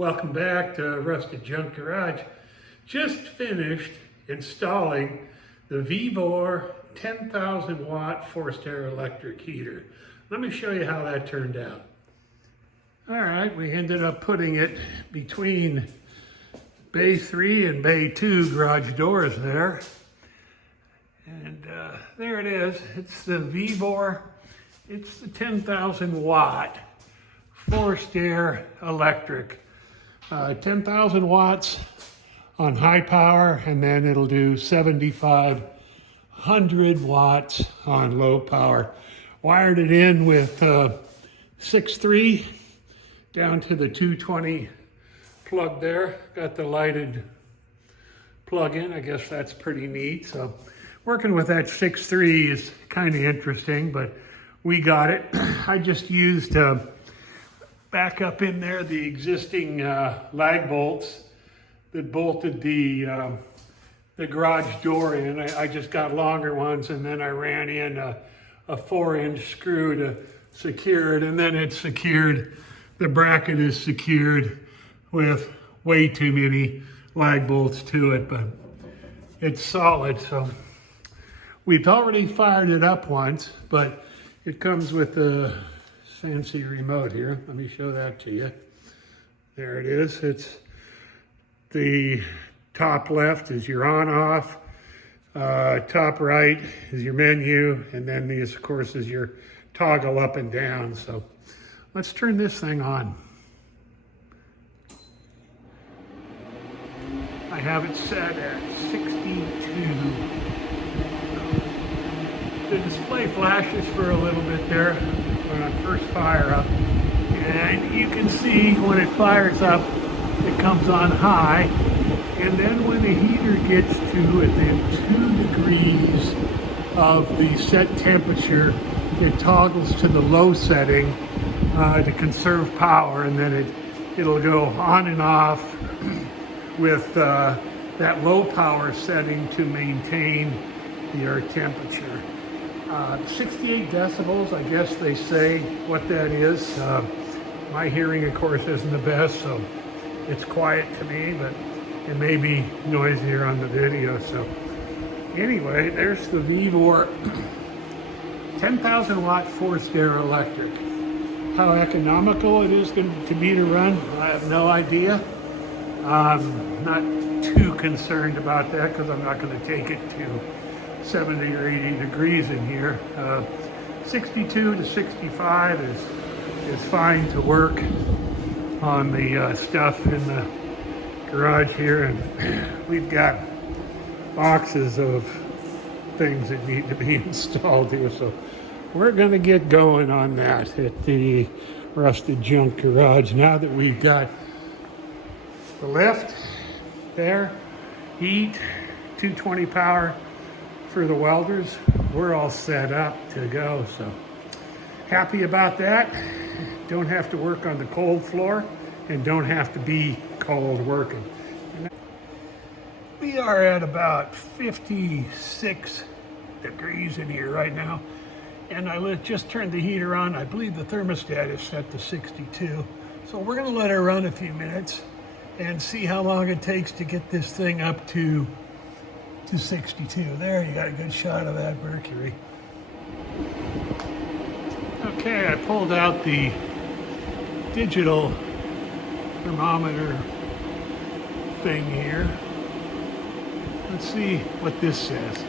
Welcome back to Rusted Junk Garage. Just finished installing the Vevor 10,000 watt forced air electric heater. Let me show you how that turned out. All right, we ended up putting it between bay 3 and bay 2 garage doors there. And there it is. It's the Vevor. It's the 10,000 watt forced air electric. 10,000 watts on high power, and then it'll do 7,500 watts on low power. Wired it in with 6.3 down to the 220 plug there. Got the lighted plug in. I guess that's pretty neat. So working with that 6.3 is kind of interesting, but we got it. I just used back up in there the existing lag bolts that bolted the garage door in. I just got longer ones, and then I ran in a 4-inch screw to secure it, and then it's secured. The bracket is secured with way too many lag bolts to it, but it's solid. So we've already fired it up once, but it comes with a fancy remote here. Let me show that to you. There it is. It's the top left is your on-off, top right is your menu, and then this, of course, is your toggle up and down. So let's turn this thing on. I have it set at 62. The display flashes for a little bit there when I first fire up, and you can see when it fires up it comes on high, and then when the heater gets to within 2 degrees of the set temperature, it toggles to the low setting to conserve power, and then it'll go on and off with that low power setting to maintain the air temperature. 68 decibels, I guess they say what that is. My hearing, of course, isn't the best, so it's quiet to me, but it may be noisier on the video. So anyway, there's the Vevor 10,000 watt forced air electric. How economical it is going to be to run, I have no idea. I'm not too concerned about that because I'm not going to take it to 70 or 80 degrees in here. 62 to 65 is fine to work on the stuff in the garage here, and we've got boxes of things that need to be installed here, so we're going to get going on that at the Rusted Junk Garage. Now that we've got the lift there, heat, 220 power for the welders, we're all set up to go. So happy about that. Don't have to work on the cold floor and don't have to be cold working. We are at about 56 degrees in here right now, and I just turned the heater on. I believe the thermostat is set to 62, so we're going to let her run a few minutes and see how long it takes to get this thing up to 62. There, you got a good shot of that mercury. Okay, I pulled out the digital thermometer thing here. Let's see what this says.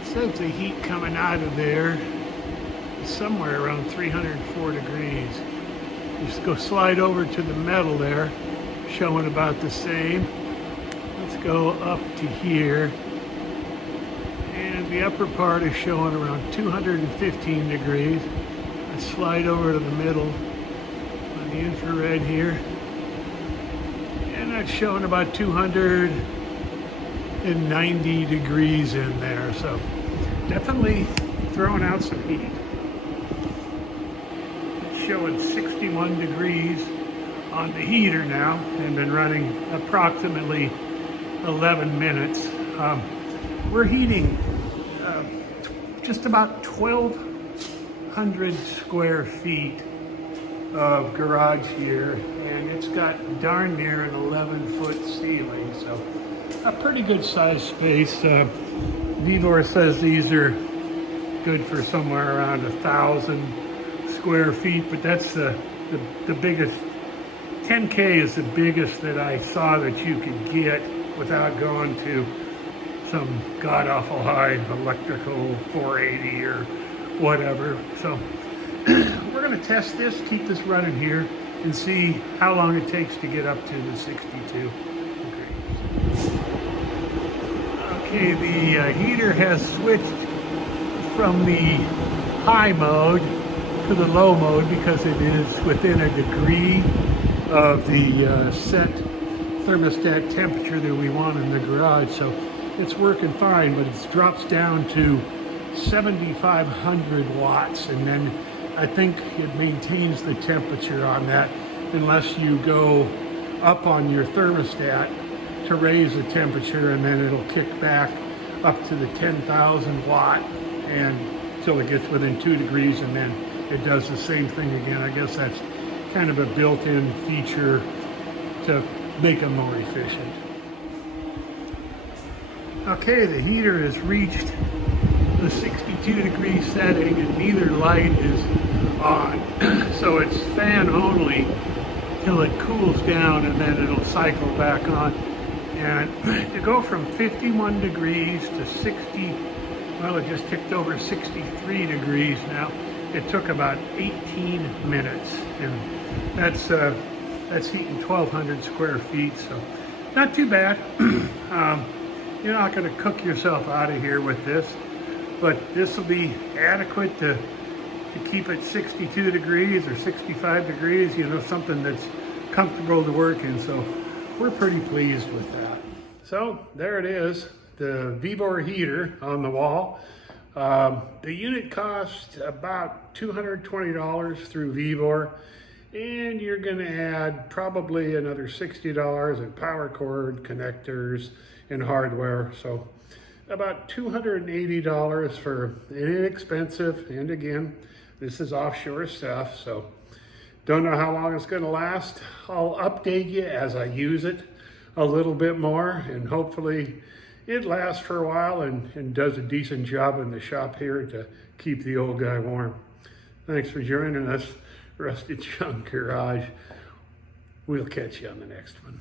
It says the heat coming out of there is somewhere around 304 degrees. Just go slide over to the metal there, showing about the same. Let's go up to here, and the upper part is showing around 215 degrees. Let's slide over to the middle on the infrared here, and that's showing about 290 degrees in there, so definitely throwing out some heat. Showing 61 degrees on the heater now, and been running approximately 11 minutes. We're heating just about 12 100 square feet of garage here, and it's got darn near an 11-foot ceiling, so a pretty good sized space. Vevor says these are good for somewhere around 1,000 square feet, but that's the biggest. 10K is the biggest that I saw that you could get without going to some god-awful high electrical 480 or whatever. So we're going to test this, keep this running here, and see how long it takes to get up to the 62 degrees. Okay, the heater has switched from the high mode to the low mode because it is within a degree of the set thermostat temperature that we want in the garage. So it's working fine, but it drops down to 7,500 watts, and then I think it maintains the temperature on that unless you go up on your thermostat to raise the temperature, and then it'll kick back up to the 10,000 watt and until it gets within 2 degrees, and then it does the same thing again. I guess that's kind of a built-in feature to make them more efficient. Okay, the heater has reached the 62 degree setting and neither light is on. So it's fan only till it cools down, and then it'll cycle back on. And to go from 51 degrees to 60, well, it just ticked over 63 degrees now. It took about 18 minutes, and that's heating 1,200 square feet, so not too bad. You're not going to cook yourself out of here with this, but this will be adequate to keep it 62 degrees or 65 degrees, you know, something that's comfortable to work in. So we're pretty pleased with that. So there it is, the Vevor heater on the wall. The unit cost about $220 through Vevor, and you're going to add probably another $60 in power cord, connectors, and hardware. So about $280 for inexpensive, and again, this is offshore stuff, so don't know how long it's going to last. I'll update you as I use it a little bit more, and hopefully it lasts for a while and does a decent job in the shop here to keep the old guy warm. Thanks for joining us, Rusted Junk Garage. We'll catch you on the next one.